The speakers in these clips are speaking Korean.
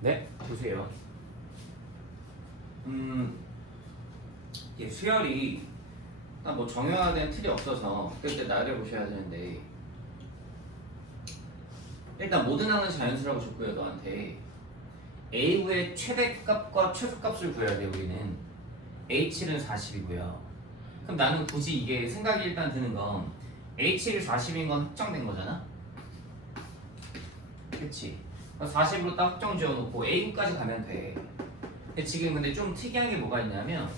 네, 보세요. 이게 수열이 딱 뭐 정형화된 틀이 없어서 그때 나를 보셔야 되는데 일단 모든 항은 자연수라고 줬고요 너한테 A구의 최대값과 최소값을 구해야 돼 우리는. H7은 40이고요. 그럼 나는 굳이 이게 생각이 일단 드는 건 H1이 40인 건 확정된 거잖아? 그치? 40으로 딱 확정 지어놓고 A구까지 가면 돼. 근데 지금 근데 좀 특이한 게 뭐가 있냐면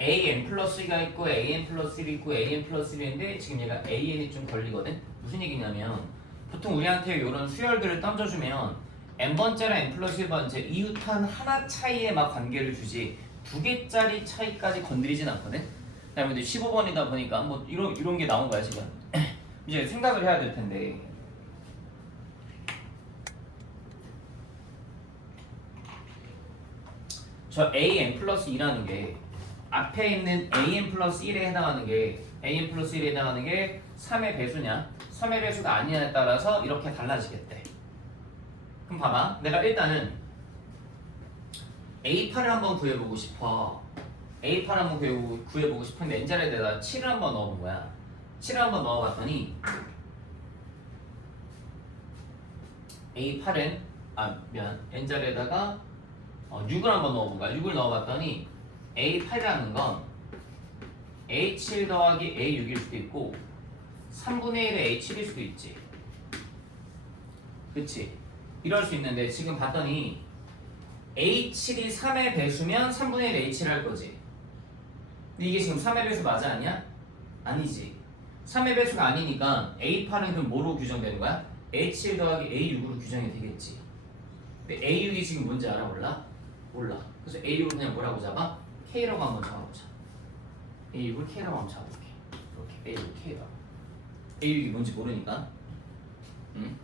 AN 플러스 2가 있고 AN 플러스 1이 있고 AN 플러스 1인데 지금 얘가 AN이 좀 걸리거든? 무슨 얘기냐면 보통 우리한테 이런 수열들을 던져주면 n번째랑 n 플러스 1번째 이웃한 하나 차이에 막 관계를 주지 두 개짜리 차이까지 건드리진 않거든? 그다음에 이제 15번이다 보니까 뭐 이런 게 나온 거야 지금. 이제 생각을 해야 될 텐데 저 AN 플러스 2라는 게 앞에 있는 AN 플러스 1에 해당하는 게 AN 플러스 1에 해당하는 게 3의 배수냐 3의 배수가 아니냐에 따라서 이렇게 달라지겠대. 그럼 봐봐 내가 일단은 A8을 한번 구해보고 싶어. A8 한번 구해보고 싶은데 n자리에다가 7을 한번 넣어본 거야. 7을 한번 넣어봤더니 A8은 n자리에다가 6을 한번 넣어본 거야. 6을 넣어봤더니 A8이라는 건 A7 더하기 A6일 수도 있고 3분의 1의 A7일 수도 있지. 그치? 이럴 수 있는데 지금 봤더니 A7이 3의 배수면 3분의 1 H를 할 거지. 근데 이게 지금 3의 배수 맞아 아니야? 아니지. 3의 배수가 아니니까 A8은 그럼 뭐로 규정되는 거야? A7 더하기 A6으로 규정이 되겠지. 근데 A6이 지금 뭔지 알아? 몰라? 몰라. 그래서 A6을 그냥 뭐라고 잡아? K라고 한번 잡아보자. A6을 K라고 한번 잡아볼게. 이렇게 A6 K라고. A6이 뭔지 모르니까. 응?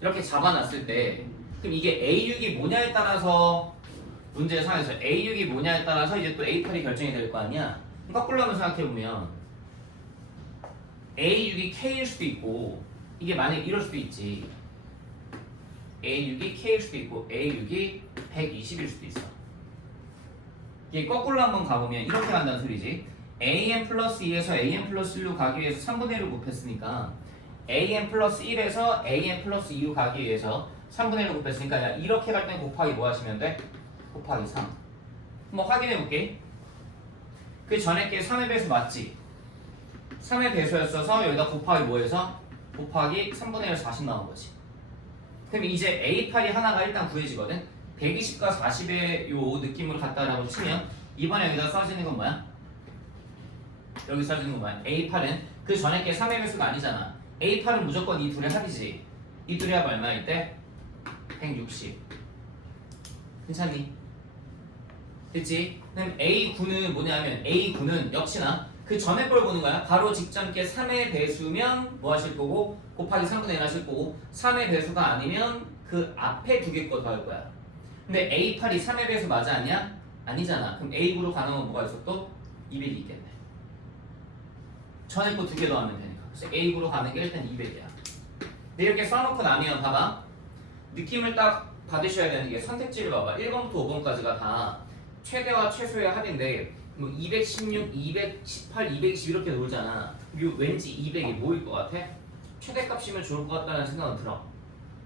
이렇게 잡아놨을 때 그럼 이게 A6이 뭐냐에 따라서 문제 상에서 A6이 뭐냐에 따라서 이제 또 A8이 결정이 될 거 아니야. 거꾸로 한번 생각해보면 A6이 K일 수도 있고 이게 만약 이럴 수도 있지. A6이 K일 수도 있고 A6이 120일 수도 있어. 이게 거꾸로 한번 가보면 이렇게 간다는 소리지. AN 플러스 2에서 AN 플러스 1로 가기 위해서 3분의 1을 곱했으니까 AN 플러스 1에서 AN 플러스 2로 가기 위해서 3분의 1을 곱했으니까 야, 이렇게 갈 때는 곱하기 뭐 하시면 돼? 곱하기 3. 한번 확인해 볼게. 그 전에 게 3의 배수 맞지? 3의 배수였어서 여기다 곱하기 뭐해서? 곱하기 3분의 1에서 40 나온 거지. 그럼 이제 A8이 하나가 일단 구해지거든? 120과 40의 요 느낌을 갖다라고 치면 이번에 여기다 써지는 건 뭐야? 여기 써지는 건 뭐야? A8은 그 전에 게 3의 배수가 아니잖아. A8은 무조건 이 둘의 합이지. 이 둘의 합 얼마일 때? 160. 괜찮니? 됐지? 그럼 A9는 뭐냐면 A9는 역시나 그 전에 걸 보는 거야. 바로 직전께 3의 배수면 뭐 하실 거고 곱하기 3분의 1 하실 거고 3의 배수가 아니면 그 앞에 두 개 거 더할 거야. 근데 A8이 3의 배수 맞아 아니야? 아니잖아. 그럼 A9로 가는 건 뭐가 있어 또? 200이 있겠네. 전에 거 두 개 더하면 되니까. 그래서 A9로 가는 게 일단 200이야. 근데 이렇게 써놓고 나면 봐봐. 느낌을 딱 받으셔야 되는 게 선택지를 봐봐. 1번부터 5번까지가 다 최대와 최소의 합인데 뭐 216, 218, 220 이렇게 놀잖아. 왠지 200이 뭐일 것 같아? 최대값이면 좋을 것 같다는 생각은 들어.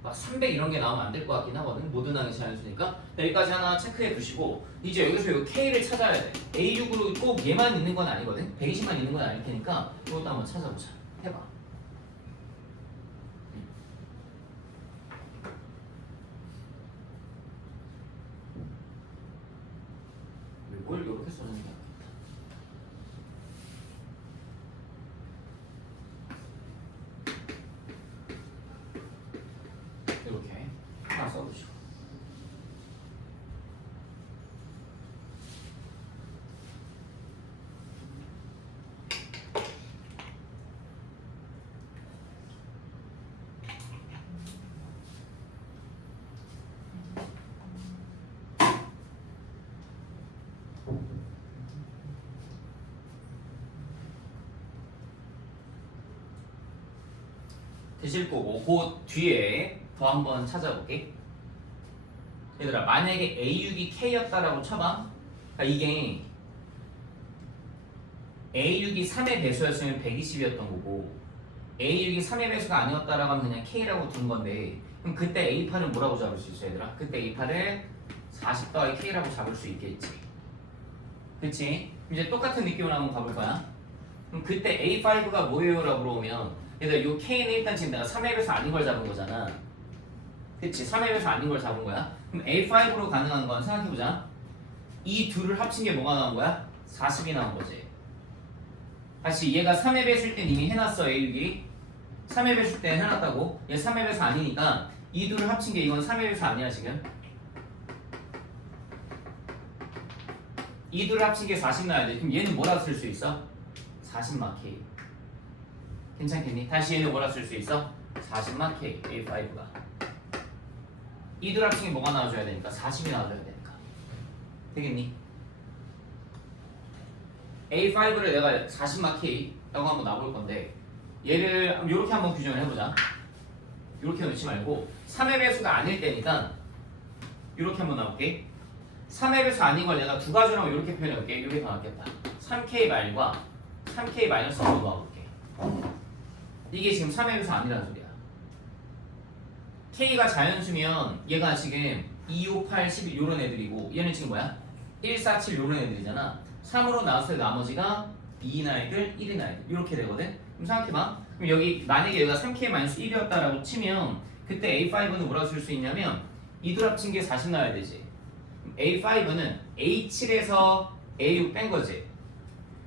막 300 이런 게 나오면 안 될 것 같긴 하거든. 모든 항이 자연수니까. 여기까지 하나 체크해 두시고 이제 여기서 이 K를 찾아야 돼. A6으로 꼭 얘만 있는 건 아니거든. 120만 있는 건 아닐 테니까 이것도 한번 찾아보자. 해봐. 뭘 이렇게 써주는 게 이렇게 하나 써두시고 되실 거고 그 뒤에 더 한번 찾아볼게. 얘들아 만약에 A6이 K였다라고 쳐봐. 그러니까 이게 A6이 3의 배수였으면 120이었던 거고 A6이 3의 배수가 아니었다라고 하면 그냥 K라고 둔 건데 그럼 그때 A8을 뭐라고 잡을 수 있어 얘들아? 그때 A8을 40 더하기 K라고 잡을 수 있겠지. 그치? 이제 똑같은 느낌으로 한번 가볼 거야. 그럼 그때 A5가 뭐예요? 라고 물어보면 얘들아 요 K는 일단 지금 내가 3의 배수 아닌 걸 잡은 거잖아. 그치? 3의 배수 아닌 걸 잡은 거야. 그럼 A5로 가능한 건 생각해보자. 이 둘을 합친 게 뭐가 나온 거야? 40이 나온 거지. 다시 얘가 3의 배수일 땐 이미 해놨어. A6이 3의 배수일 때 해놨다고. 얘 3의 배수 아니니까 이 둘을 합친 게 이건 3의 배수 아니야 지금. 이 둘을 합친 게 40 나와야 돼. 그럼 얘는 뭐라 쓸 수 있어? 40마 K. 괜찮겠니? 다시 얘는 뭐라 쓸 수 있어? 40마 K A5가. 이 둘 합친 게 뭐가 나와줘야 되니까? 40이 나와줘야 되니까. 되겠니? A5를 내가 40마 K라고 한번 놔볼 건데 얘를 이렇게 한번 규정을 해보자. 이렇게 놓지 말고 3의 배수가 아닐 때니까 이렇게 한번 놔볼게. 3의 배수 아닌 걸 내가 두 가지로 이렇게 표현해볼게. 이게 더 낫겠다. 3K 마일과 3K 마이너스 5로 놔볼게. 이게 지금 3의 배수 아니라는 소리야. K가 자연수면 얘가 지금 2, 5, 8, 12 요런 애들이고 얘는 지금 뭐야? 1, 4, 7 요런 애들이잖아. 3으로 나왔을 때 나머지가 2인 아이들, 1인 아이들 이렇게 되거든? 그럼 생각해봐. 그럼 여기 만약에 얘가 3K-1이었다라고 치면 그때 A5는 뭐라고 쓸 수 있냐면 이둘 합친 게 40 나와야 되지. A5는 A7에서 A6 뺀 거지.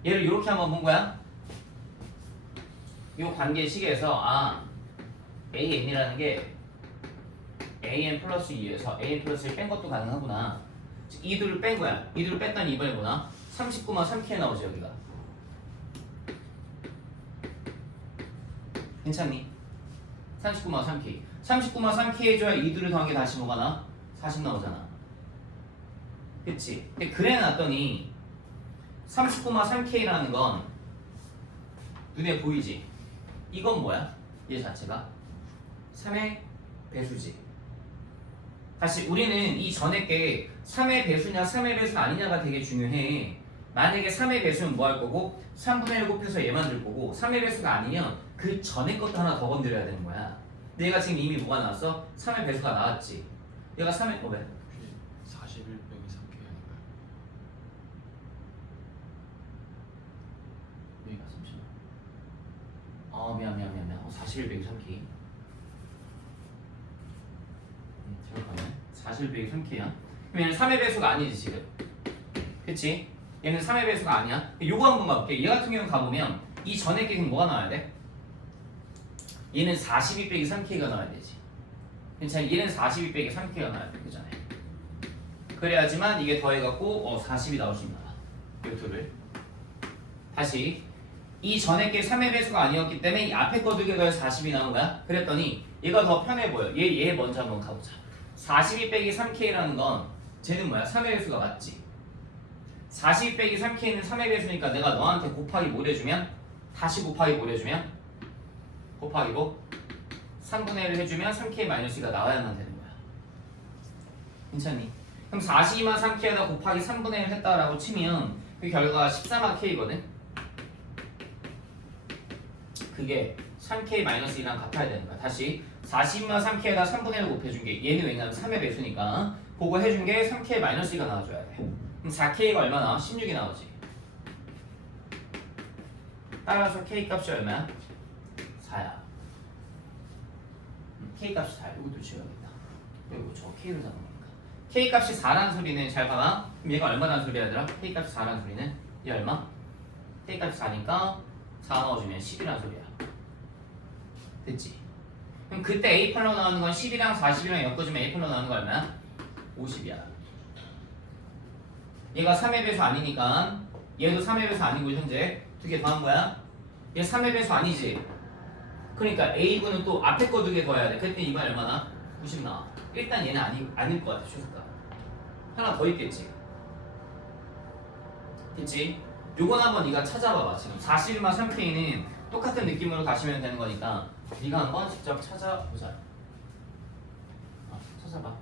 얘를 이렇게 한번 본 거야. 이 관계식에서 AN이라는 게 AN 플러스 2에서 AN 플러스 1 뺀 것도 가능하구나. 이 둘을 뺀 거야. 이 둘을 뺐더니 이번에 뭐나? 39-3K 나오지 여기가. 괜찮니? 39-3K. 39-3K 해줘야 이 둘을 더한 게 다시 뭐가 나? 40 나오잖아. 그치? 근데 그래 놨더니 39-3K라는 건 눈에 보이지? 이건 뭐야? 얘 자체가 3의 배수지. 다시 우리는 이 전에 게 3의 배수냐 3의 배수 아니냐가 되게 중요해. 만약에 3의 배수는 뭐 할 거고 3분의 1 곱해서 얘 만들 거고 3의 배수가 아니면 그 전에 것도 하나 더 건드려야 되는 거야. 근데 얘가 지금 이미 뭐가 나왔어? 3의 배수가 나왔지. 얘가 3의 왜? 41 빼기 3K 아닌가요? 여기가 잠시만. 미안. 41 빼기 3K. 잠깐만. 41 빼기 3K야. 그럼 얘는 3의 배수가 아니지 지금. 그치? 얘는 3의 배수가 아니야. 요거 한번 가볼게. 얘 같은 경우는 가보면 이 전에 게 뭐가 나와야 돼? 얘는 42 빼기 3K가 나와야 되지. 괜찮아? 얘는 42 빼기 3K가 나와야 돼. 그잖아. 그래야지만 이게 더해갖고 40이 나올 수 있나 봐. 요 둘을. 다시 이 전에 게 3의 배수가 아니었기 때문에 이 앞에 거 두 개 더해 40이 나온 거야. 그랬더니 얘가 더 편해 보여. 얘 먼저 한번 가보자. 42 빼기 3K라는 건 쟤는 뭐야? 3의 배수가 맞지? 42 빼기 3K는 3의 배수니까 내가 너한테 곱하기 뭘 해주면? 다시 곱하기 뭘 해주면? 곱하기고 3분의 1을 해주면 3K-2가 나와야만 되는 거야. 괜찮니? 그럼 42만 3K에다 곱하기 3분의 1 했다라고 치면 그 결과가 14만 K거든? 그게 3K-1랑 같아야 되는 거야. 다시 40만 3K에다 3분의 1을 곱해준 게 얘는 왜냐면 3의 배수니까 그거 해준 게 3K-2가 나와줘야 돼. 그럼 4K가 얼마 나와? 16이 나오지. 따라서 K 값이 얼마야? 4야. K 값이 4야. 이것도 지워야겠다. 그리고 저 K를 잡는 거니까. K 값이 4라는 소리는 잘 봐봐. 그럼 얘가 얼마라는 소리야 얘들아? K 값이 4라는 소리는 얘 얼마? K 값이 4니까 4 넣어주면 10이라는 소리야. 됐지? 그럼 그때 A8로 나오는 건 10이랑 40이랑 엮어주면 A8로 나오는 거 얼마야? 50이야. 얘가 3의 배수 아니니까 얘도 3의 배수 아니고 현재 두 개 더한 거야? 얘 3의 배수 아니지? 그러니까 A군은 또 앞에 거 두 개 더해야 돼. 그때 이거 얼마나? 90 나와. 일단 얘는 아닐 것 같아. 최소가 하나 더 있겠지. 됐지? 요건 한번 네가 찾아봐봐. 지금 41마 3K는 똑같은 느낌으로 가시면 되는 거니까 네가 한번 직접 찾아보자. 찾아봐.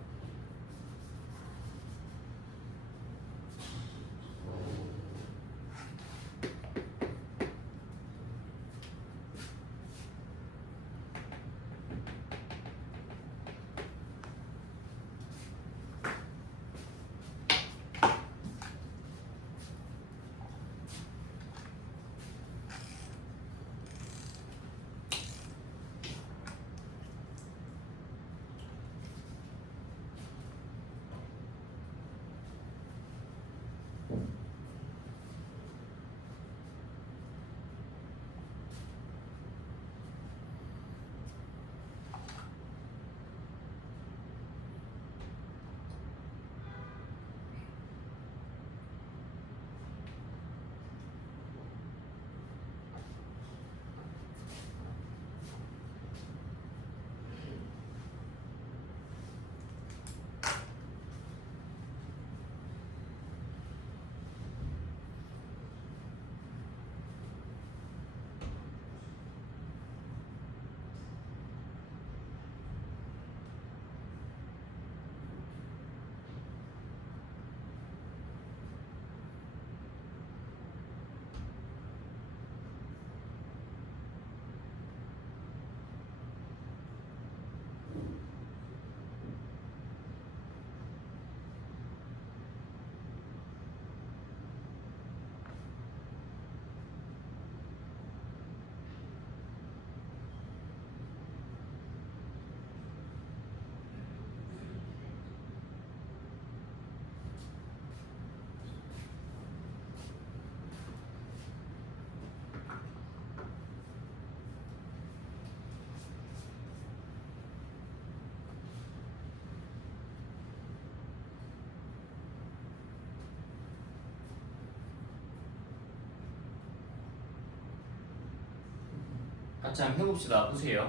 같이 한번 해봅시다. 보세요.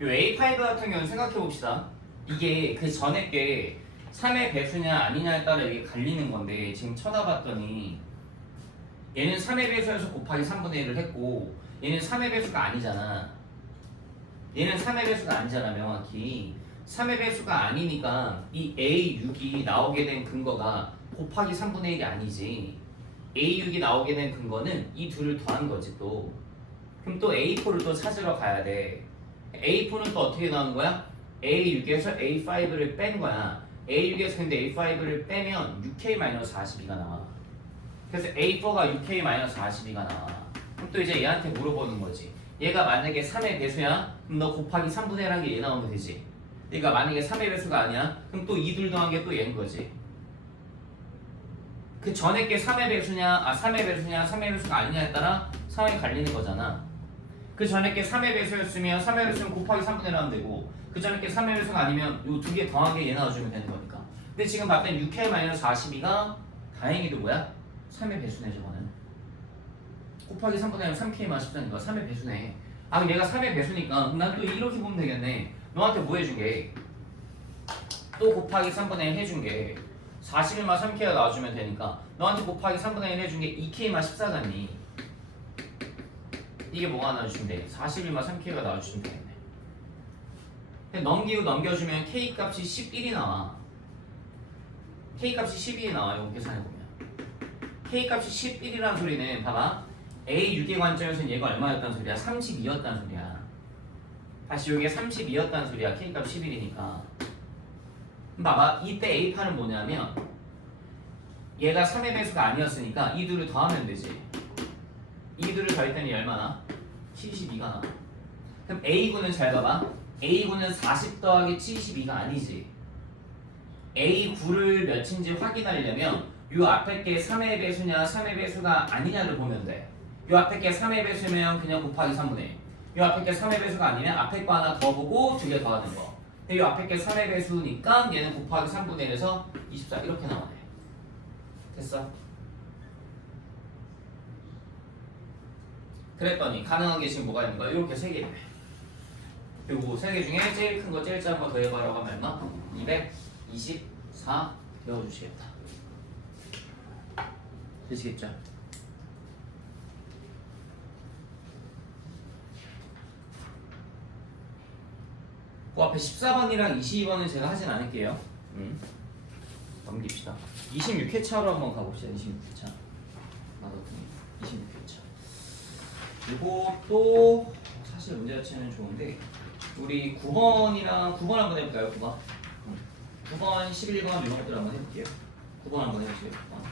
요 A5 같은 경우는 생각해봅시다. 이게 그 전에 게 3의 배수냐 아니냐에 따라 이게 갈리는 건데 지금 쳐다봤더니 얘는 3의 배수에서 곱하기 3분의 1을 했고 얘는 3의 배수가 아니잖아. 얘는 3의 배수가 아니잖아. 명확히 3의 배수가 아니니까 이 A6이 나오게 된 근거가 곱하기 3분의 1이 아니지. A6이 나오게 된 근거는 이 둘을 더한 거지 또. 그럼 또 A4를 또 찾으러 가야 돼. A4는 또 어떻게 나오는 거야? A6에서 A5를 뺀 거야. A6에서 근데 A5를 빼면 6K-42가 나와. 그래서 A4가 6K-42가 나와. 그럼 또 이제 얘한테 물어보는 거지. 얘가 만약에 3의 배수야? 그럼 너 곱하기 3분의 1한 게 얘 나오면 되지. 얘가 만약에 3의 배수가 아니야? 그럼 또 이 둘 더한 게 또 얘인 거지. 그 전에 게 3의 배수냐, 3의 배수냐, 3의 배수가 아니냐에 따라 상황이 갈리는 거잖아. 그 전에 게 3의 배수였으면 3의 배수는 곱하기 3분의 1 하면 되고 그 전에 게 3의 배수가 아니면 요 두 개 더한 게 얘 나와주면 되는 거니까. 근데 지금 봤더니 6K-42가 다행히도 뭐야? 3의 배수네 저거는. 곱하기 3분의 1 3K-14니까 3의 배수네. 그럼 얘가 3의 배수니까 난 또 이렇게 보면 되겠네. 너한테 뭐 해준 게? 또 곱하기 3분의 1 해준 게 41만 3K가 나와주면 되니까 너한테 곱하기 3분의 1 해준 게 2K-14잖니. 이게 뭐가 나와주시면 돼? 41만 3K가 나와주시면 되겠네. 근데 넘기고 넘겨주면 K 값이 11이 나와. K 값이 11이 나와요. 계산해보면 K 값이 11이라는 소리는 봐봐. A6의 관점에서는 얘가 얼마였단 소리야? 32였단 소리야. 다시 여기가 32였단 소리야. K 값 11이니까. 봐봐. 이때 A8은 뭐냐면 얘가 3의 배수가 아니었으니까 이 둘을 더하면 되지. 이 둘을 더했더니 얼마나? 72가 나와. 그럼 A9는 잘 봐봐. A9는 40 더하기 72가 아니지. A9를 몇인지 확인하려면 요 앞에 게 3의 배수냐 3의 배수가 아니냐를 보면 돼. 요 앞에 게 3의 배수면 그냥 곱하기 3분의 1. 요 앞에 게 3의 배수가 아니면 앞에 거 하나 더 보고 두 개 더하는 거. 근데 요 앞에 게 3의 배수니까 얘는 곱하기 3분의 1에서 24 이렇게 나오네. 됐어? 그랬더니 가능한 게 지금 뭐가 있는 거야? 이렇게 세 개네. 그리고 세 개 중에 제일 큰 거 제일 작은 거 더해봐라고 하면 얼마? 224 외워주시겠다. 되시겠죠? 그 앞에 14번이랑 22번은 제가 하진 않을게요. 넘깁시다. 26회차로 한번 가봅시다. 26회차. 맞았더니 26회차. 이것도 사실 문제 자체는 좋은데 우리 9번이랑 9번 한번 해볼까요? 9번. 9번, 11번 이런 것들 한번 해볼게요. 9번 한번 해보세요. 9번.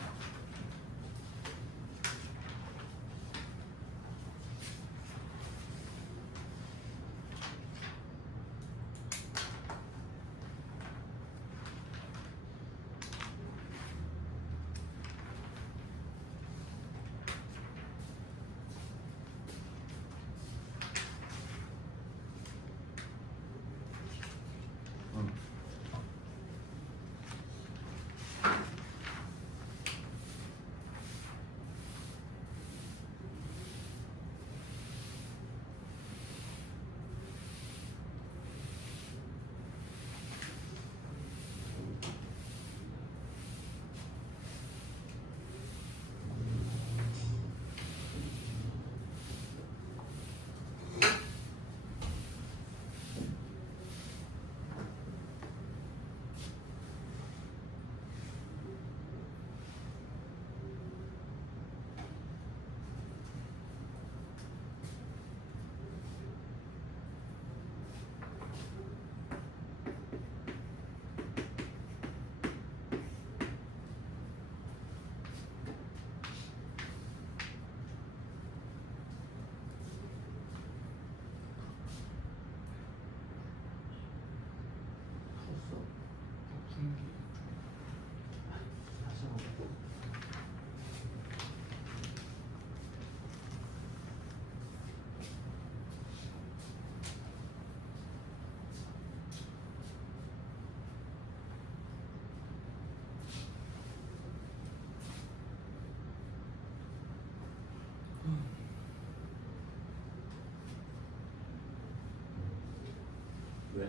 왜?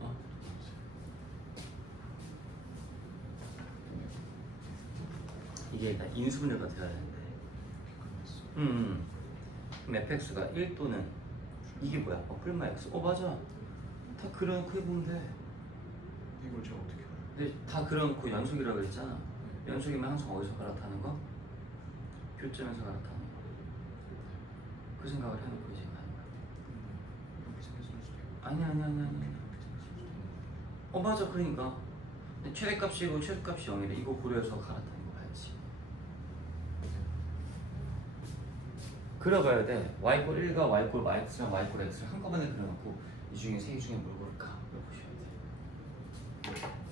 어? 이게 다 인수분해가 돼야 되는데. 그럼 fx가 1 또는 이게 뭐야? 풀마 x. 맞아. 다 그려놓고 해보면 돼. 이걸 제가 어떻게 알아요? 근데 다 그려놓고 연속이라고 그랬잖아. 연속이면 항상 어디서 갈아타는 거? 교점에서 갈아타는 거. 그 생각을 해놓고 이제 가는 거야. 이렇게 생겼을 수도 있고. 아니. 이렇게 생겼을 수도 있고. 맞아. 그러니까 근데 최대값이고 최소값이 0이래. 이거 고려해서 갈아타는 거 봐야지. 그려봐야 돼. y꼴 1과 y꼴 x랑 y꼴 x를 한꺼번에 그려놓고 이 중에 세 개 중에 뭘 고를까? 물어보셔야 돼.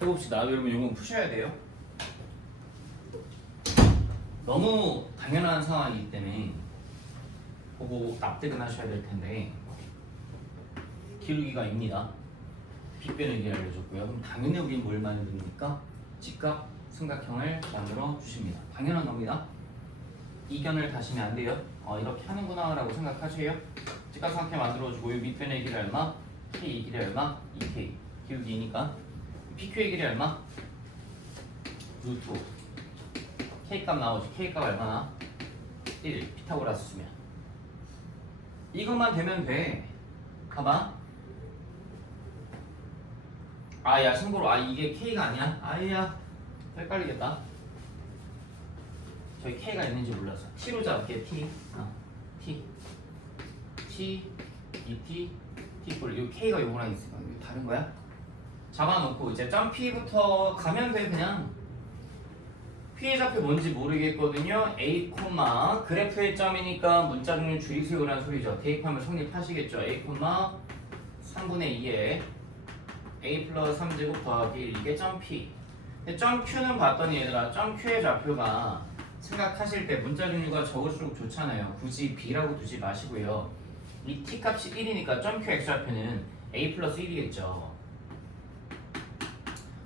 해봅시다. 여러분 이건 푸셔야 돼요. 너무 당연한 상황이기 때문에 보고 납득은 하셔야 될 텐데 기울기가 입니다. 빗변의 길이를 알려줬고요. 그럼 당연히 우리는 뭘 만듭니까? 직각 삼각형을 만들어 주십니다. 당연한 겁니다. 이견을 다시면 안 돼요. 이렇게 하는구나 라고 생각하세요. 직각삼각형 만들어주고 이 밑변의 길이 얼마? K 길이 얼마? 2K 기울기니까 PQ의 길이 얼마? 루트 5 K값 나오지. K값 얼마나? 1 피타고라스 쓰면 이것만 되면 돼. 봐봐. 아야 참고로 이게 K가 아니야? 아야 헷갈리겠다. 저기 K가 있는지 몰라서 T로 잡을게. T T T ET T꼴. 이 K가 요거랑 있으니까 이거 다른 거야? 잡아놓고 이제 점 P부터 가면 돼. 그냥 P의 좌표 뭔지 모르겠거든요. A, 그래프의 점이니까 문자 중에 줄이 세우라는 소리죠. 대입하면 성립하시겠죠. A, 3분의 2에 A 플러스 3제곱 더하기 1 이게 점 P. 근데 점 Q는 봤더니 얘들아 점 Q의 좌표가 생각하실 때 문자 종류가 적을수록 좋잖아요. 굳이 B라고 두지 마시고요. 이 T 값이 1이니까 점 Q X좌표는 A 플러스 1이겠죠.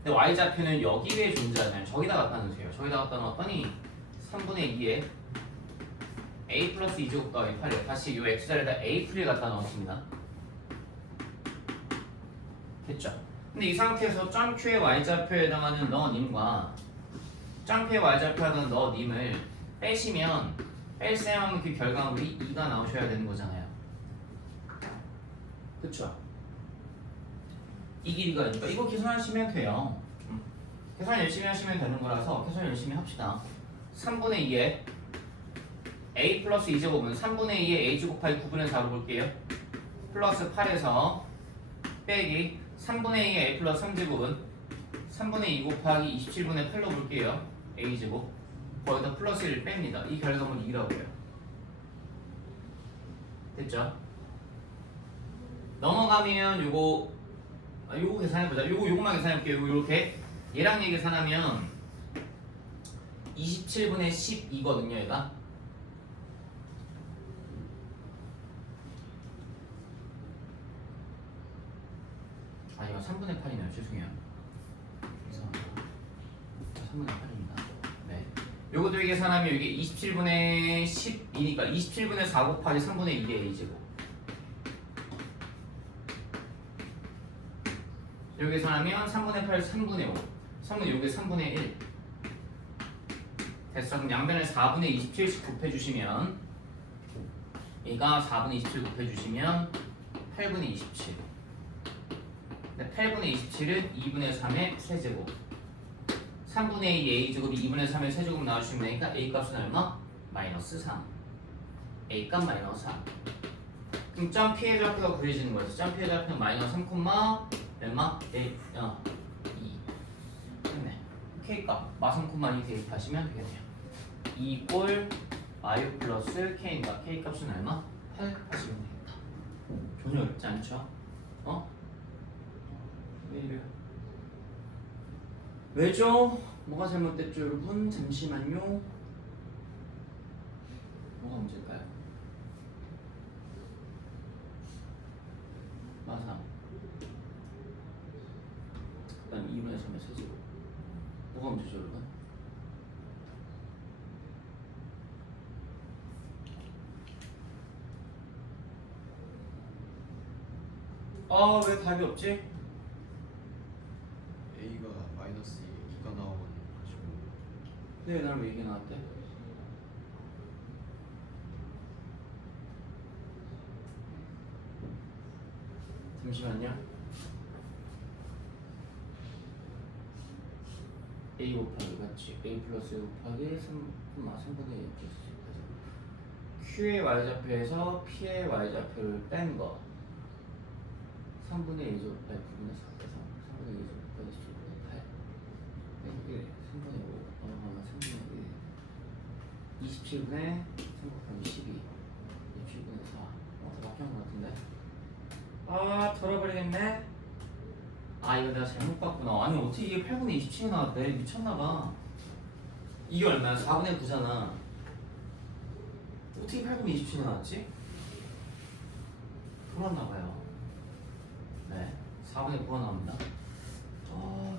근데 Y좌표는 여기 위에 존재하잖아요. 저기다 갖다 놓으세요. 저기다 갖다 놓았더니 3분의 2에 A 플러스 2제곱 더하기 8이에요. 다시 이 X자리에다 A 풀을 갖다 넣었습니다. 됐죠? 근데 이 상태에서 점 Q의 Y좌표에 해당하는 너님과 점 P의 Y좌표에 해당하는 너님을 빼시면 뺄셈하면 그 결과물이 2가 나오셔야 되는 거잖아요. 그쵸? 이 길이가 있으니까 이거 계산하시면 돼요. 계산 열심히 하시면 되는 거라서 계산 열심히 합시다. 3분의 2에 A 플러스 2제곱은 3분의 2에 A 곱하기 9분의 4로 볼게요. 플러스 8에서 빼기 3분의 2에 A 플러스 3제곱은 3분의 2 곱하기 27분의 8로 볼게요. A제곱 거기다 플러스 1을 뺍니다. 이 결과물 2라고요. 됐죠? 넘어가면 요거 계산해보자. 요거만 계산해볼게요. 요렇게 얘랑 얘 계산하면 27분의 12거든요 얘가. 이거 3분의 8이네요. 죄송해요. 3분의 8입니다. 네. 요것도 계산하면 이게 27분의 12니까 27분의 4 곱하기 3분의 2의 A제곱. 여기 계산하면 3분의 8, 3분의 5 3분의 요게 3분의 1 됐어. 그럼 양변을 4분의 27씩 곱해주시면 얘가 4분의 27 곱해주시면 8분의 27 8분의 27은 2분의 3의 세제곱 3분의 2 A제곱이 2분의 3의 세제곱 나와주시면 되니까 A값은 얼마? 마이너스 3 A값 마이너스 3 그럼 점 P의 좌표가 구해지는 거예요. 점 P의 좌표는 마이너스 3, 얼마? 2 됐네. K값 마3, 2 대입하시면 되겠네요. 2꼴 마유 플러스 K인가 K값은 얼마? 8 하시면 되겠다. 전혀 어렵지 않죠? 왜 이래요? 왜죠? 뭐가 잘못됐죠 여러분? 잠시만요. 뭐가 문제일까요? 마3 그다음 2분의 3의 세제곱. 뭐가 문제죠 여러분? 왜 답이 없지? A가 마이너스 2가 나와가지고 네, 나는 왜 이게 나왔대? 잠시만요. A 곱하기 같이 A 플러스 곱하기 3분의 2 Q의 Y좌표에서 P의 Y좌표를 뺀 거 3분의 2 곱하기 9분의 4에서 3분의 2 곱하기 17분의 8 빼기 3분의 5 3분의 1 27분의 3 곱하기 12 27분의 4 맞게 한것 같은데 돌아버리겠네. 이거 내가 잘못 봤구나. 아니 어떻게 이게 8분의 27이 나왔대? 미쳤나봐. 이게 얼마야? 4분의 9잖아. 어떻게 8분의 27이 나왔지? 풀었나봐요. 네, 4분의 9가 나옵니다.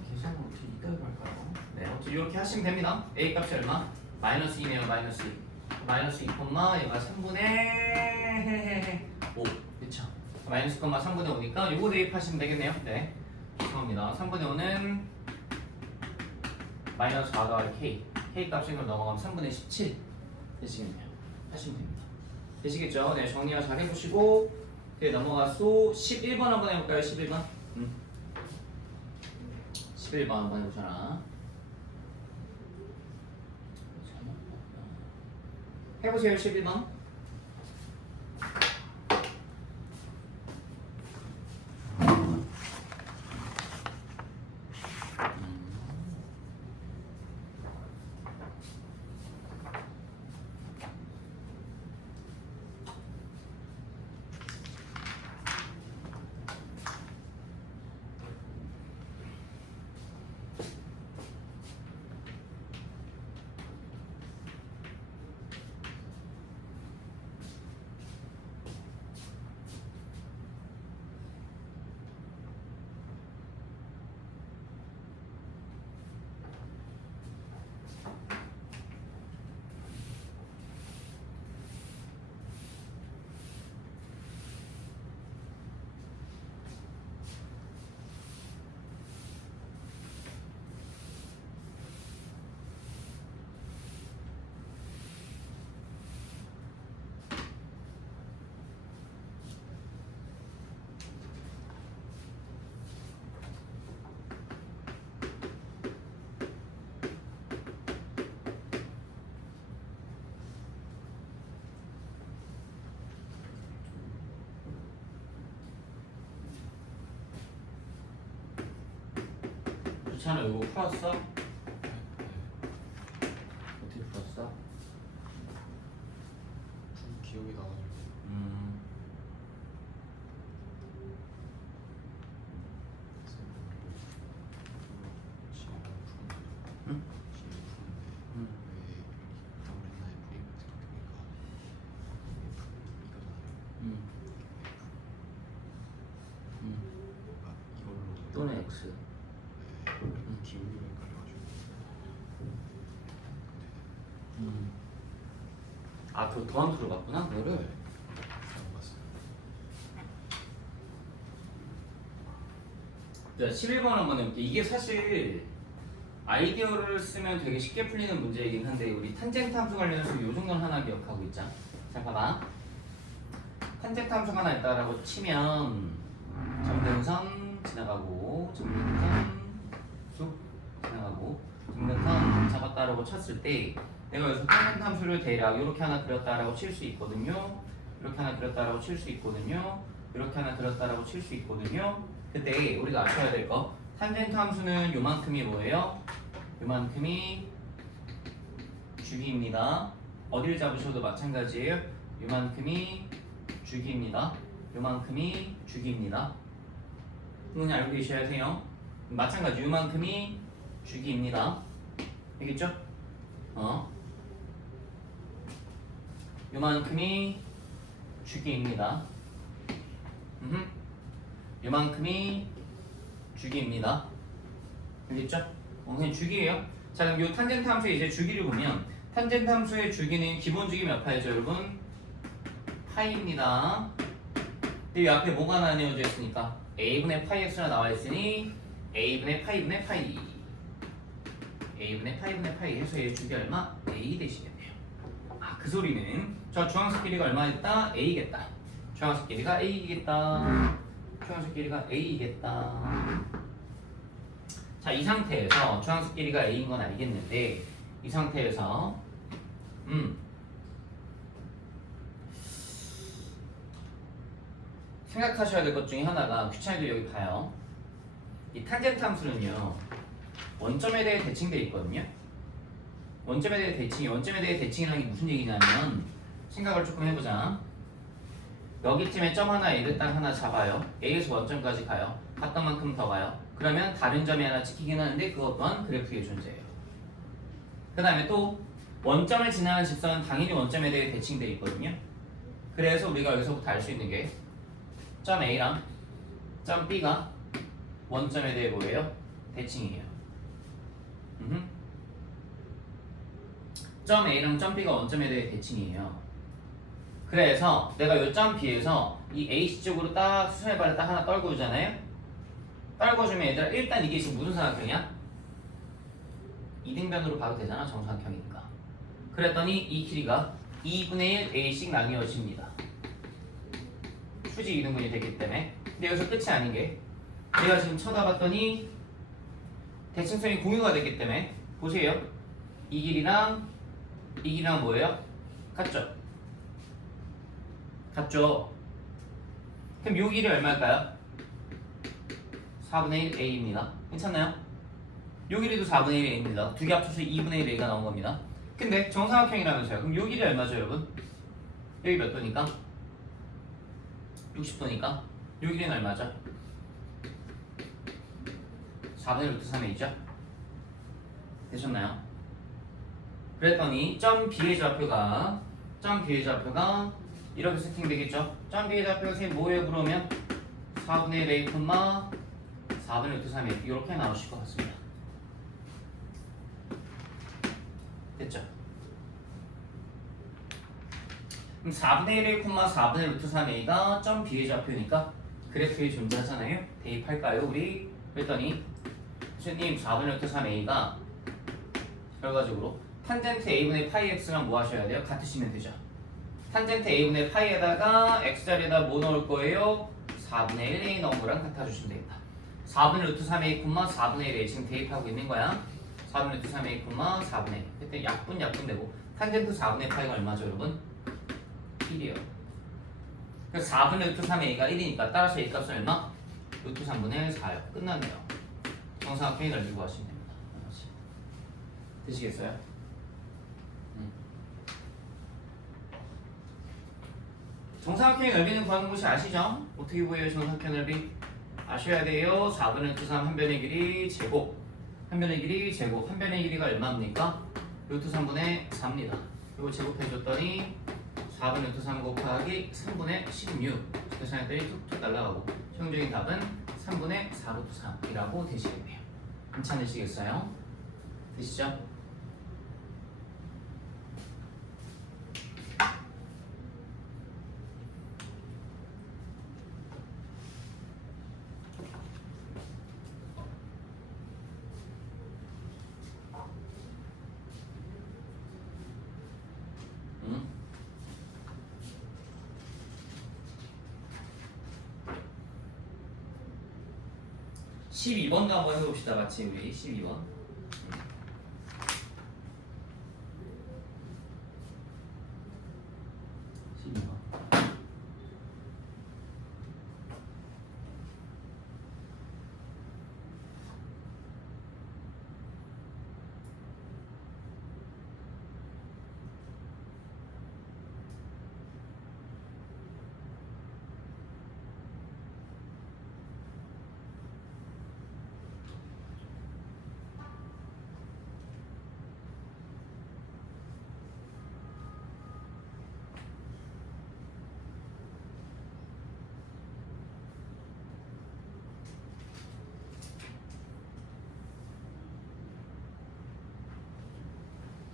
계산을 어떻게 이따위로 할까요? 네, 어떻게 이렇게 하시면 됩니다. A 값이 얼마? 마이너스 2네요. 마이너스 2. 마이너스 2, 얘가 3분의 5. 그쵸? 마이너스 3분의 5니까 요거 대입하시면 되겠네요. 네, 죄송합니다. 3분의 5는 마이너스 4 더하기 K. K 값이 그럼 넘어가면 3분의 17 되시겠네요. 하시면 됩니다. 되시겠죠? 네, 정리를 잘 해보시고 네, 넘어가서 11번 한번 해볼까요? 11번? 11번 한번 해보셔라. 해보세요. 11번. 괜찮아. 이거 풀었어? 어떻게 풀었어? 좀 기억이 나가지고 응? 응. 또는 X. 기억이 헷갈려가지고 아, 그 더함수로 봤구나, 그거를. 안 봤어요. 자, 11번 한번 해볼게. 이게 사실 아이디어를 쓰면 되게 쉽게 풀리는 문제이긴 한데 우리 탄젠트 함수 관련해서 요 정도는 하나 기억하고 있자. 자, 봐봐. 탄젠트 함수가 하나 있다라고 치면 점근선 지나가고 점근선 쑥 지나가고 점근선 잡았다라고 쳤을 때 내가 여기서 탄젠트 함수를 대략 이렇게 하나 그렸다라고 칠 수 있거든요. 이렇게 하나 그렸다라고 칠 수 있거든요. 이렇게 하나 그렸다라고 칠 수 있거든요. 그때 우리가 아셔야 될 거 탄젠트 함수는 요만큼이 뭐예요? 요만큼이 주기입니다. 어디를 잡으셔도 마찬가지예요. 요만큼이 주기입니다. 요만큼이 주기입니다. 이건 알고 계셔야 해요. 마찬가지 요만큼이 주기입니다. 알겠죠? 요만큼이 주기입니다. 요만큼이 주기입니다. 알겠죠? 그냥 주기예요. 자, 그럼 요 탄젠트 함수의 이제 주기를 보면 탄젠트 함수의 주기는 기본 주기 몇 파이죠, 여러분? 파이입니다. 근데 이 앞에 뭐가 나뉘어져 있으니까 a분의 파이 x가 나와 있으니 a분의 파이분의 파이 a분의 파이분의 파이 해서 얘 주기 얼마? a 되시겠네요. 아, 그 소리는 저 주황색 길이가 얼마겠다? a겠다. 주황색 길이가 a이겠다. 주황색 길이가 a이겠다. 자, 이 상태에서 주황색 길이가 a인 건 알겠는데 이 상태에서 생각하셔야 될 것 중에 하나가 귀찮아도 여기 봐요. 이 탄젠트 함수는요 원점에 대해 대칭되어 있거든요. 원점에 대해 대칭이라는 게 무슨 얘기냐면 생각을 조금 해보자. 여기쯤에 점 하나 A를 딱 하나 잡아요. A에서 원점까지 가요. 갔던 만큼 더 가요. 그러면 다른 점이 하나 찍히긴 하는데 그것 또한 그래프에 존재해요. 그 다음에 또 원점을 지나는 직선은 당연히 원점에 대해 대칭되어 있거든요. 그래서 우리가 여기서부터 알 수 있는 게 점 A랑 점 B가 원점에 대해 뭐예요? 대칭이에요. 점 A랑 점 B가 원점에 대해 대칭이에요. 그래서 내가 이 점 B에서 이 AC 쪽으로 딱 수선해발을 딱 하나 떨궈주잖아요. 떨궈주면 얘들아 일단 이게 지금 무슨 삼각형이야? 이등변으로 봐도 되잖아. 정삼각형이니까. 그랬더니 이 길이가 2분의 1 A씩 나뉘어집니다. 수직 이등분이 되기 때문에. 근데 여기서 끝이 아닌 게 내가 지금 쳐다봤더니 대칭선이 공유가 됐기 때문에 보세요. 이 길이랑 이 길이랑 뭐예요? 같죠? 같죠? 그럼 요 길이 얼마일까요? 4분의 1 A입니다. 괜찮나요? 요 길이도 4분의 1 A입니다. 두 개 합쳐서 2분의 1 A가 나온 겁니다. 근데 정삼각형이라면서요. 그럼 요 길이 얼마죠, 여러분? 여기 몇 도니까? 60도니까 요 길이는 얼마죠? 4분의 루트 3A죠? 되셨나요? 그랬더니 점 B의 좌표가 이렇게 세팅되겠죠? 점 B의 좌표가 선생님 뭐예요? 그러면 4분의 1 A, 4분의 루트 3A 이렇게 나오실 것 같습니다. 됐죠? 그럼 4분의 1 A, 4분의 루트 3A가 점 B의 좌표니까 그래프에 존재하잖아요? 대입할까요? 우리? 그랬더니 선생님 4분의 루트 3A가 결과적으로 탄젠트 A분의 파이 X랑 뭐 하셔야 돼요? 같으시면 되죠. 탄젠트 A분의 파이에다가 X자리에다 뭐 넣을 거예요? 4분의 1A 넣은 거랑 같아주시면 됩니다. 4분의 루트 3A, 4분의 1A 지금 대입하고 있는 거야. 4분의 루트 3A, 4분의 1. 그때 약분 되고 탄젠트 4분의 파이가 얼마죠, 여러분? 1이요. 그래서 4분의 루트 3A가 1이니까 따라서 A 값은 얼마? 루트 3분의 4요. 끝났네요. 정사각형이 넓이고 하시면 됩니다. 되시겠어요? 정사각형의 넓이는 구하는 것이 아시죠? 어떻게 구해요? 정사각형 넓이? 아셔야 돼요. 4분의 루트 3 한 변의 길이 제곱. 한 변의 길이 제곱. 한 변의 길이가 얼마입니까? 루트 3분의 4입니다. 이거 제곱해줬더니 4분의 루트 3 곱하기 3분의 16. 계산했더니 툭툭 날라가고 최종적인 답은 3분의 4 루트 3이라고 되시겠네요. 괜찮으시겠어요? 되시죠? 응? 응? 12번도 한번 해봅시다. 같이 우리 12번. 12번.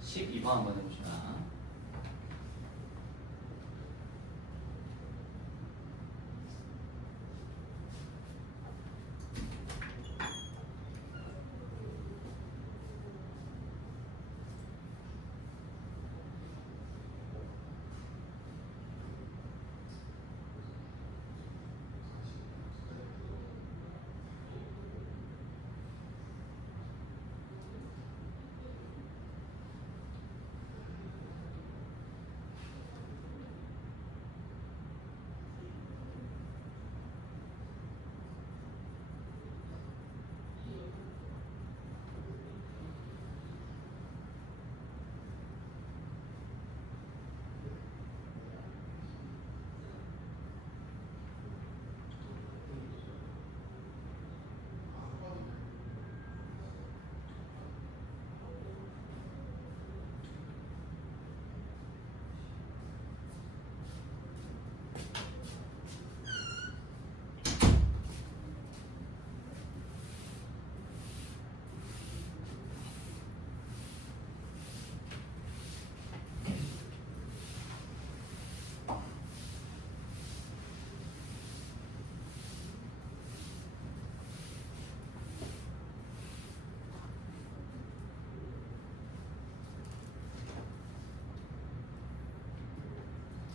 (12번) 한번 해봅시다.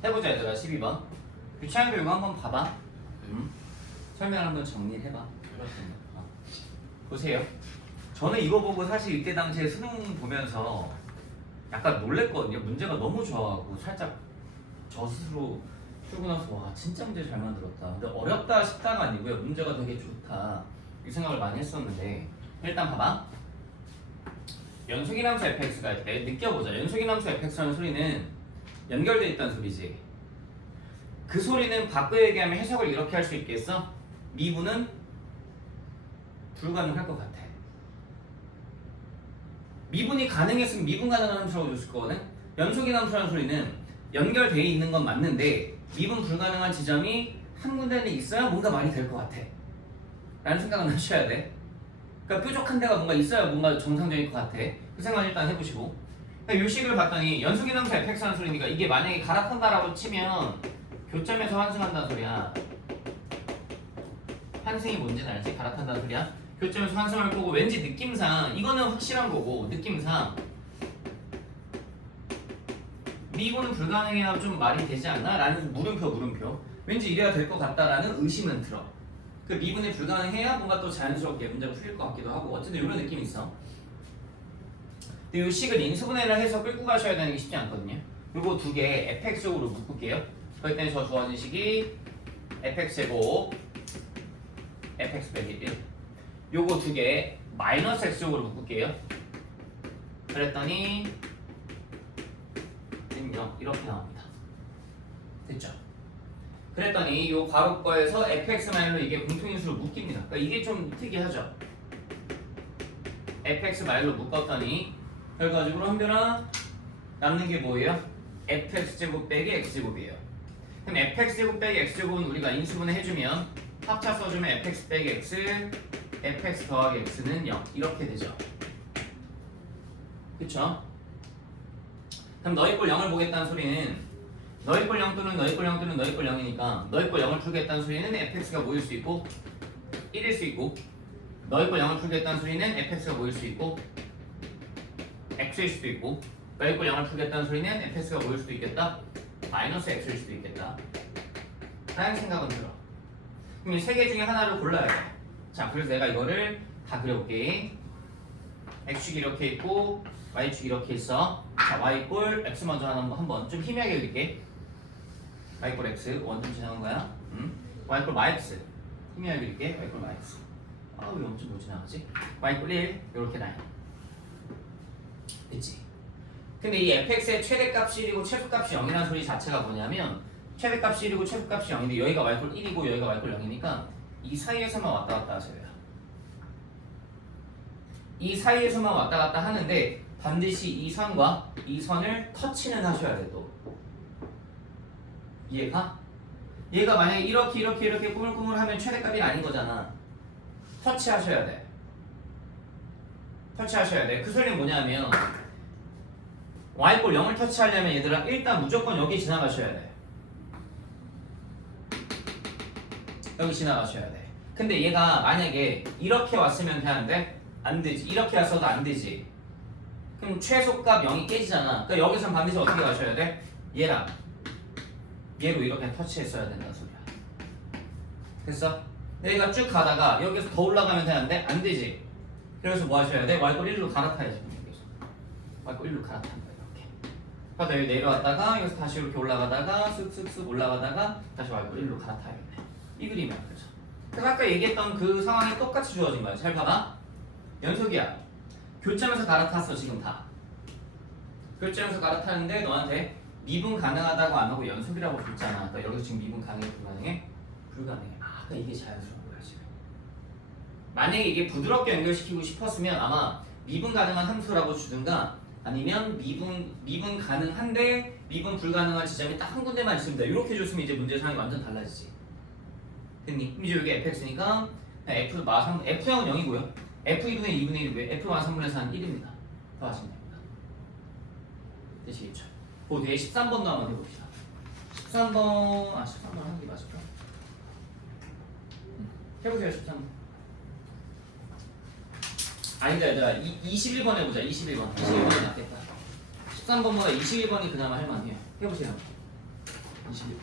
해보자 얘들아. 12번 유치한 이거 한번 봐봐. 설명을 한번 정리를 해봐. 보세요. 저는 이거 보고 사실 이때 당시에 수능 보면서 약간 놀랬거든요. 문제가 너무 좋아하고 살짝 저 스스로 풀고 나서 와 진짜 문제 잘 만들었다. 근데 어렵다 싶다가 아니고요. 문제가 되게 좋다. 이 생각을 많이 했었는데 일단 봐봐. 연속이함수 fx가 할 때 느껴보자. 연속이함수 fx라는 소리는 연결돼 있다는 소리지. 그 소리는 바꿔 얘기하면 해석을 이렇게 할 수 있겠어? 미분은 불가능할 것 같아. 미분이 가능했으면 미분 가능한 함수라고 줬을 거거든. 연속이함수라는 소리는 연결돼 있는 건 맞는데 미분 불가능한 지점이 한 군데는 있어야 뭔가 말이 될 것 같아 라는 생각은 하셔야 돼. 그러니까 뾰족한 데가 뭔가 있어야 뭔가 정상적일 것 같아. 그 생각을 일단 해보시고. 이 식을 봤더니 연속이함수 fx라는 소리니까 이게 만약에 갈아탄다라고 치면 교점에서 환승한다는 소리야. 환승이 뭔지는 알지? 갈아탄다는 소리야. 교점에서 환승할 거고 왠지 느낌상 이거는 확실한 거고 느낌상 미분은 불가능해야 좀 말이 되지 않나? 라는 물음표 왠지 이래야 될 것 같다라는 의심은 들어. 그 미분이 불가능해야 뭔가 또 자연스럽게 문제가 풀릴 것 같기도 하고 어쨌든 이런 느낌이 있어. 근데 이 식을 인수분해를 해서 끌고 가셔야 되는 게 쉽지 않거든요. 요거 두 개 fx적으로 묶을게요. 그럴 때는 저 주어진 식이 fx제곱 fx 빼기 1 요거 두 개 마이너스 x적으로 묶을게요. 그랬더니 0 이렇게 나옵니다. 됐죠? 그랬더니 요 괄호 거에서 fx 마일로 이게 공통인수로 묶입니다. 그러니까 이게 좀 특이하죠? fx 마일로 묶었더니 결과적으로 한별아 남는 게 뭐예요? fx제곱 빼기 x제곱이에요. 그럼 fx제곱 빼기 x제곱은 우리가 인수분해 해주면 합차 써주면 fx 빼기 x, fx 더하기 x는 0 이렇게 되죠. 그쵸? 그럼 너희 꼴 0을 보겠다는 소리는 너희 꼴 0 또는 너희 꼴 0 또는 너희 꼴 0이니까 너희 꼴 0을 풀겠다는 소리는 fx가 뭐일 수 있고 1일 수 있고 너희 꼴 0을 풀겠다는 소리는 fx가 뭐일 수 있고 x일 수도 있고 너희 꼴 0을 풀겠다는 소리는 fx가 뭐일 수도 있겠다 마이너스 x일 수도 있겠다 라는 생각은 들어. 그럼 이 세 개 중에 하나를 골라야 돼. 자 그래서 내가 이거를 다 그려볼게. x축이 이렇게 있고 y축이 이렇게 있어. 자 y꼴 x 먼저 한번 좀 희미하게 그릴게. y꼴 x 원점 지나간 거야. y꼴 yx 희미하게 그릴게. y꼴 yx 왜 원점 못 지나가지? y꼴 1 이렇게 나요. 됐지? 근데 이 fx의 최대값이 1이고 최소값이 0이라는 소리 자체가 뭐냐면 최대값이 1이고 최소값이 0인데 여기가 y꼴 1이고 여기가 y꼴 0이니까 이 사이에서만 왔다 갔다 하셔야 돼요. 이 사이에서만 왔다 갔다 하는데 반드시 이 선과 이 선을 터치는 하셔야 돼. 또 이해가? 얘가 만약에 이렇게 꾸물꾸물하면 최대값이 아닌 거잖아. 터치하셔야 돼. 터치하셔야 돼. 그 소리는 뭐냐면 y꼴 0을 터치하려면 얘들아 일단 무조건 여기 지나가셔야 돼. 여기 지나가셔야 돼. 근데 얘가 만약에 이렇게 왔으면 되는데 안 되지. 이렇게 왔어도 안 되지. 그럼 최소값 0이 깨지잖아. 그러니까 여기서 반드시 어떻게 가셔야 돼? 얘랑 얘로 이렇게 터치했어야 된다는 소리야. 됐어? 얘가 쭉 가다가 여기서 더 올라가면 되는데 안 되지. 그래서 뭐 하셔야 돼? y꼴 1로 갈아타야지. 여기서 y꼴 1로 갈아탄 거야. 이렇게. 그러다 여기 내려왔다가 여기서 다시 이렇게 올라가다가 쓱쓱쓱 올라가다가 다시 y꼴 1로 갈아타야겠네. 이 그림이야. 그래서 아까 얘기했던 그 상황이 똑같이 주어진 거야. 잘 봐봐. 연속이야. 교점에서 갈아탔어 지금 다. 교점에서 갈아타는데 너한테 미분 가능하다고 안 하고 연속이라고 줬잖아. 그러니까 여기서 지금 미분 가능해 불가능해? 불가능해. 그러니까 이게 자연스러운 거야 지금. 만약에 이게 부드럽게 연결시키고 싶었으면 아마 미분 가능한 함수라고 주든가 아니면 미분 가능한데 미분 불가능한 지점이 딱 한 군데만 있습니다. 이렇게 줬으면 이제 문제 상황이 완전 달라지지. 됐니? 그럼 이제 여기 fx니까 f 마상 f형은 0이고요. f2분의 2분의 1이고요. f 마 3분의 4는 1입니다. 더하시면 됩니다. 되시겠죠? 그 뒤에 13번도 한번 해봅시다. 13번 13번 하는 게 맞을까? 해보세요 13번. 아니다 얘들아 21번 해보자. 21번이 낫겠다. 13번보다 21번이 그나마 할만해요. 해보세요. 21.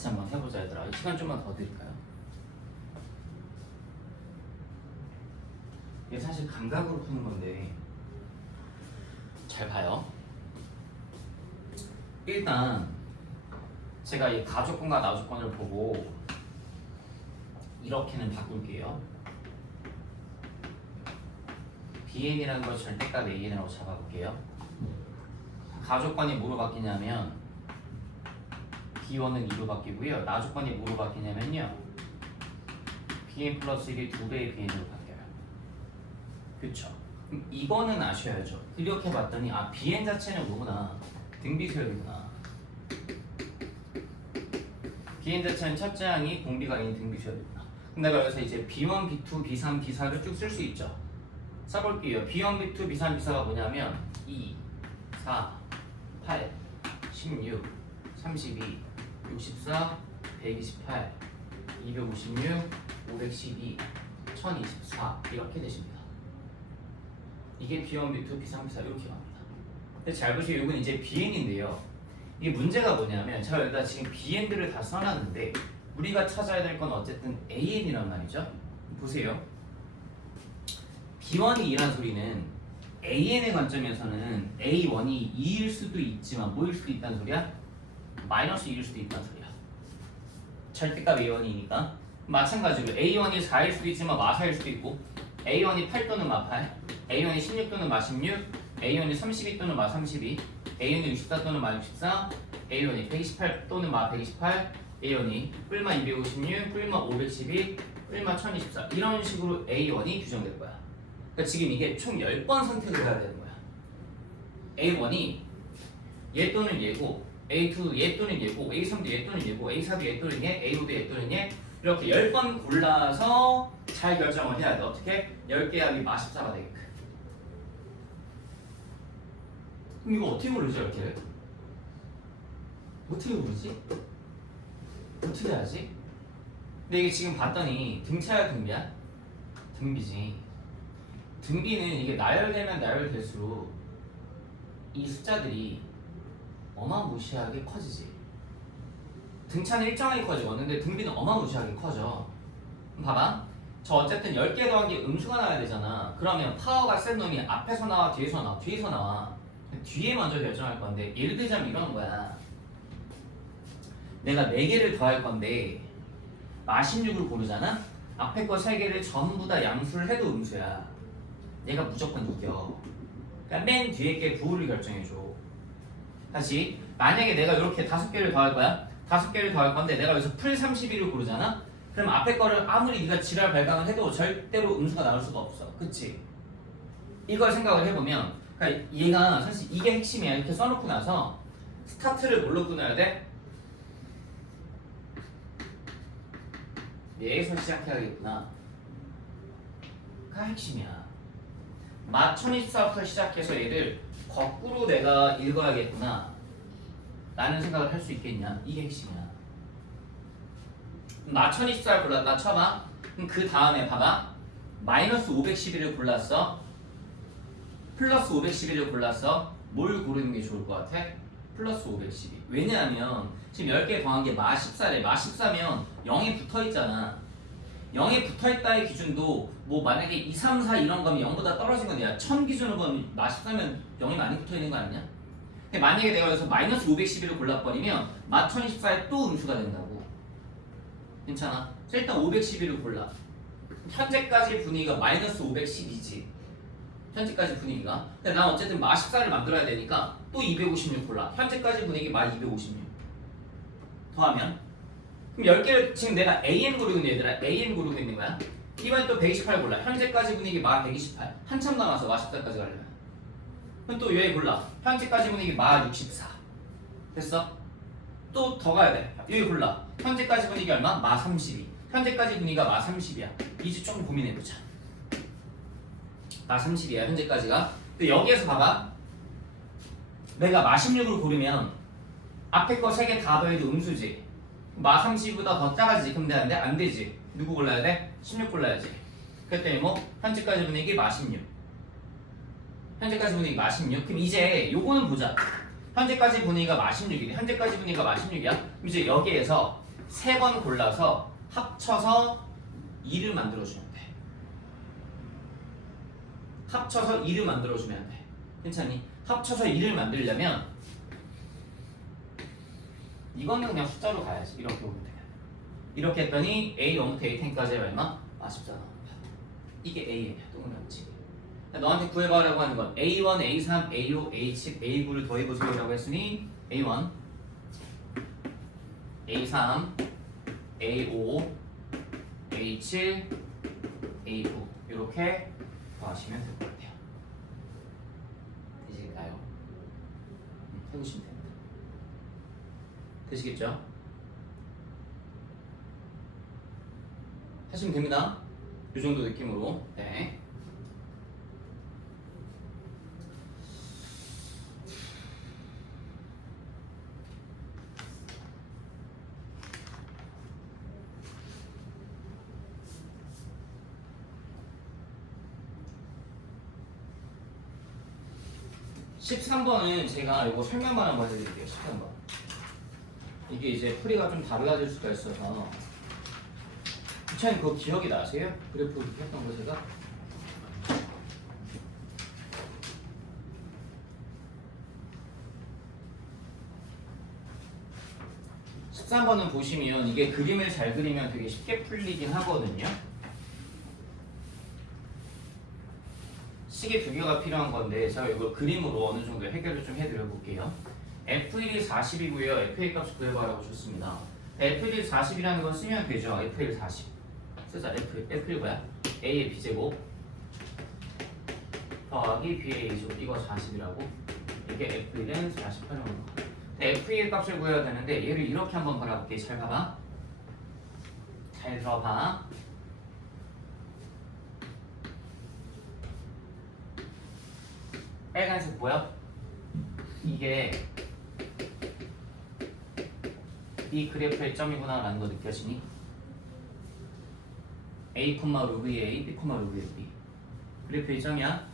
같이 한번 해보자 얘들아. 시간 좀만 더 드릴까요? 이게 사실 감각으로 푸는 건데 잘 봐요. 일단 제가 이 가조건과 나조건을 보고 이렇게는 바꿀게요. BN이라는 걸 절대값 AN이라고 잡아볼게요. 가조건이 뭐로 바뀌냐면 B1은 2로 바뀌고요. 나조건이 뭐로 바뀌냐면요. BN 플러스 1이 2배의 BN으로 바뀌어요. 그쵸? 그럼 이거는 아셔야죠. 이렇게 봤더니 아 BN 자체는 뭐구나. 등비수열이구나. BN 자체는 첫째 항이 공비가 아닌 등비수열이구나. 그럼 내가 여기서 이제 B1, B2, B3, B4를 쭉 쓸 수 있죠. 써볼게요. B1, B2, B3, B4가 뭐냐면 2, 4, 8, 16, 32, 64, 128, 256, 512, 1024 이렇게 되십니다. 이게 B1, B2, B3, B4 이렇게 갑니다. 근데 잘 보시면 이건 이제 BN인데요. 이게 문제가 뭐냐면 제가 여기다 지금 BN들을 다 써놨는데 우리가 찾아야 될 건 어쨌든 AN이란 말이죠. 보세요. B1이 2란 소리는 AN의 관점에서는 A1이 2일 수도 있지만 뭐일 수도 있다는 소리야? 마이너스 2일 수도 있다는 소리야. 절대값 A1이니까 마찬가지로 A1이 4일 수도 있지만 마4일 수도 있고 A1이 8 또는 마8 A1이 16 또는 마16 A1이 32 또는 마32 A1이 64 또는 마64 A1이 128 또는 마128 A1이 뿔마 256 뿔마 512 뿔마 1024 이런 식으로 A1이 규정될 거야. 그러니까 지금 이게 총 10번 선택을 해야 되는 거야. A1이 얘 또는 얘고 A2도 얘 또는 얘고 A3도 얘 또는 얘고 A4도 얘 또는 얘 A5도 얘 또는 얘 이렇게 10번 골라서 잘 결정을 해야 돼. 어떻게? 10개 합이 마14가 되게끔. 그럼 이거 어떻게 고르지 이렇게? 어떻게 고르지? 어떻게 해야지? 근데 이게 지금 봤더니 등차야 등비야? 등비지. 등비는 이게 나열되면 나열될수록 이 숫자들이 어마무시하게 커지지. 등차는 일정하게 커지고 근데 등비는 어마무시하게 커져. 그럼 봐봐. 저 어쨌든 10개 더하기 음수가 나와야 되잖아. 그러면 파워가 센 놈이 앞에서 나와 뒤에서 나와 뒤에서 나와. 뒤에 먼저 결정할 건데 예를 들자면 이런 거야. 내가 4개를 더할 건데 마16을 고르잖아? 앞에 거 3개를 전부 다 양수를 해도 음수야. 얘가 무조건 이겨. 그러니까 맨 뒤에 게 부호를 결정해줘. 다시 만약에 내가 이렇게 5개를 더할 거야. 5개를 더할 건데 내가 여기서 풀 32를 고르잖아? 그럼 앞에 거를 아무리 네가 지랄 발광을 해도 절대로 음수가 나올 수가 없어. 그치? 이걸 생각을 해보면 그러니까 얘가 사실 이게 핵심이야. 이렇게 써놓고 나서 스타트를 뭘로 끊어야 돼? 얘에서 시작해야겠구나. 가 핵심이야. 마 1024부터 시작해서 얘를 거꾸로 내가 읽어야겠구나 라는 생각을 할 수 있겠냐. 이게 핵심이야. 마 1024를 골랐다 쳐봐. 그럼 그 다음에 봐봐. 마이너스 511을 골랐어. 플러스 511을 골랐어. 뭘 고르는 게 좋을 것 같아? 플러스 512. 왜냐하면 지금 10개 더한 게 마 14래. 마 14면 0이 붙어있잖아. 0이 붙어있다의 기준도 뭐 만약에 2, 3, 4 이런 거면 0보다 떨어진 건 내가 1000 기준으로 보면 마 14면 0이 많이 붙어있는 거 아니냐? 근데 만약에 내가 여기서 마이너스 511을 골라버리면 마 1024에 또 음수가 된다고. 괜찮아? 그래서 일단 511을 골라. 현재까지 분위기가 마이너스 512지. 현재까지 분위기가. 근데 난 어쨌든 마 14를 만들어야 되니까 또 256 골라. 현재까지 분위기 마 256. 더하면 그럼 10개를 지금 내가 AN 고르고 있는 얘들아. AN 고르고 있는 거야. 이번엔 또 128 골라. 현재까지 분위기 마 128. 한참 남아서 마 14까지 가려면. 그럼 또 얘 골라. 현재까지 분위기 마 64. 됐어? 또 더 가야 돼. 얘 골라. 현재까지 분위기 얼마? 마 32. 현재까지 분위기가 마 30이야. 이제 조금 고민해보자. 마 30이야 현재까지가. 근데 여기에서 봐봐. 내가 마 16을 고르면 앞에 거 3개 다 더해도 음수지. 마 30보다 더 작아지지. 그럼 되는데 안 되지. 누구 골라야 돼? 16 골라야지. 그랬더니 뭐 현재까지 분위기 마 16. 현재까지 분위기 마 16. 그럼 이제 요거는 보자. 현재까지 분위기가 마 16이래. 현재까지 분위기가 마 16이야. 그럼 이제 여기에서 3번 골라서 합쳐서 2를 만들어주면 돼. 합쳐서 2를 만들어주면 돼. 괜찮니? 합쳐서 2를 만들려면 이거는 그냥 숫자로 가야지. 이렇게 오면 돼. 이렇게 했더니 A1부터 A10까지 얼마? 마 14 나온다. 이게 A야. 동그랗지. 너한테 구해봐라고 하는 건 A1, A3, A5, A7, A9를 더해보세요 라고 했으니 A1, A3, A5, A7, A9 이렇게 더하시면 될 것 같아요. 되실까요? 해보시면 됩니다. 되시겠죠? 하시면 됩니다. 이 정도 느낌으로. 네. 13번은 제가 이거 설명만 한번 해드릴게요. 13번. 이게 이제 풀이가 좀 다르다질 수가 있어서. 부차님 그거 기억이 나세요? 그래프 이렇게 했던 거 제가? 13번은 보시면 이게 그림을 잘 그리면 되게 쉽게 풀리긴 하거든요. 식이 두 개가 필요한 건데 제가 이걸 그림으로 어느 정도 해결을 좀 해드려 볼게요. F1이 40이고요. FA 값을 구해봐라고 줬습니다. F1이 40이라는 건 쓰면 되죠. F1 40. 쓰자. F1 뭐야? A의 B제곱 더하기 B의 A제곱. 이거 40이라고. 이게 F1은 48이라고. F의 값을 구해야 되는데 얘를 이렇게 한번 바라볼게. 잘 봐봐. 잘 들어봐. 빨간색 보여? 이게 이 그래프의 점이구나 라는 거 느껴지니? A, 로그 A, B, 로그 B 그래프의 점이야?